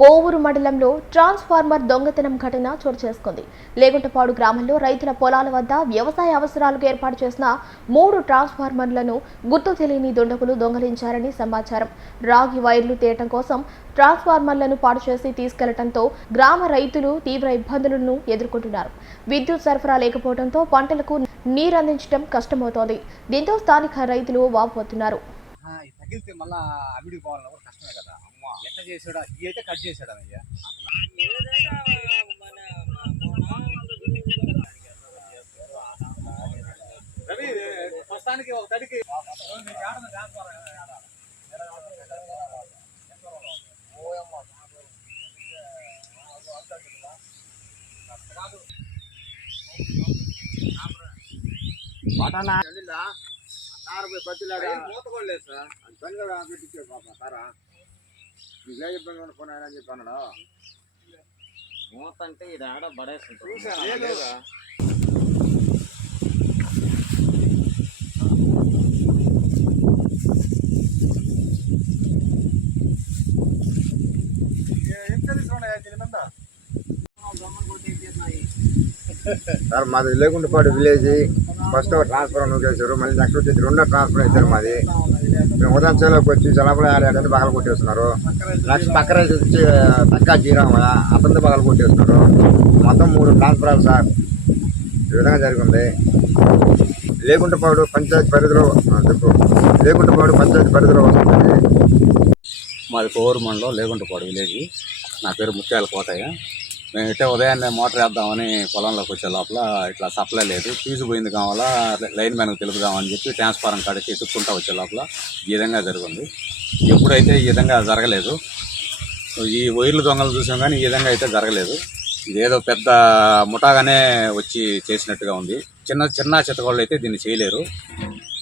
కోవూరు మండలంలో ట్రాన్స్ఫార్మర్ దొంగతనం ఘటన చోటు చేసుకుంది. లేగుంటపాడు గ్రామంలో రైతుల పొలాల వద్ద వ్యవసాయ అవసరాలకు ఏర్పాటు చేసిన మూడు ట్రాన్స్ఫార్మర్లను గుర్తు తెలియని దుండగులు దొంగలించారని సమాచారం. రాగి వైర్లు తీయటం కోసం ట్రాన్స్ఫార్మర్లను పాడు చేసి తీసుకెళ్ళడంతో గ్రామ రైతులు తీవ్ర ఇబ్బందులను ఎదుర్కొంటున్నారు. విద్యుత్ సరఫరా లేకపోవడంతో పంటలకు నీరందించడం కష్టమవుతోంది. దీంతో స్థానిక రైతులు వాపోతున్నారు. తగిలితే మళ్ళీ అవిడికి పోవాలన్నా కూడా కష్టమే కదా. ఎట్లా చేసాడా ఈ అయితే కట్ చేసాడు అయ్యా? రవి ప్రస్తుతానికి ఒక తడికి మూత కూడా లేదు సార్. మూత అంటే ఇది ఆడ పడేస్తుంది చూసారా సార్ మాది లేకుండాపాడు విలేజ్. ఫస్ట్ ఒక ట్రాన్స్ఫర్ నూకేశారు మళ్ళీ నెక్స్ట్ వచ్చేసి రెండో ట్రాన్స్ఫర్ అవుతారు మాది. మేము ఉదయం చేలోకి వచ్చి చలపల ఆడాడని పగలు కొట్టేస్తున్నారు. నెక్స్ట్ పక్క రైతు వచ్చి తక్క జీరామయ్య అతనితో పగలు కొట్టేస్తున్నారు. మొత్తం మూడు ట్రాన్స్ఫరాలు సార్. ఈ విధంగా జరిగింది. లేకుంటపాడు పంచాయతీ పరిధిలో చెప్పు. లేకుంటపాడు పంచాయతీ పరిధిలో వస్తుంది మాది కోవూరు మండలం లేగుంటపాడు విలేజ్. నా పేరు ముత్యాల కోటయ్య. మేము ఇట్టే ఉదయాన్నే మోటార్ వేద్దామని పొలంలోకి వచ్చే లోపల ఇట్లా సప్లై లేదు. ఫీజు పోయింది కావాలా లైన్ మ్యాన్కి తెలుపుదామని చెప్పి ట్రాన్స్ఫారం కాడికి ఎత్తుక్కుంటా వచ్చే లోపల ఈ విధంగా జరిగింది. ఎప్పుడైతే ఈ విధంగా జరగలేదు ఈ వైర్లు దొంగలు చూసాం కానీ ఈ విధంగా అయితే జరగలేదు. ఇదేదో పెద్ద ముఠాగానే వచ్చి చేసినట్టుగా ఉంది. చిన్న చిన్న చిత్తగోళ్ళు అయితే దీన్ని చేయలేరు.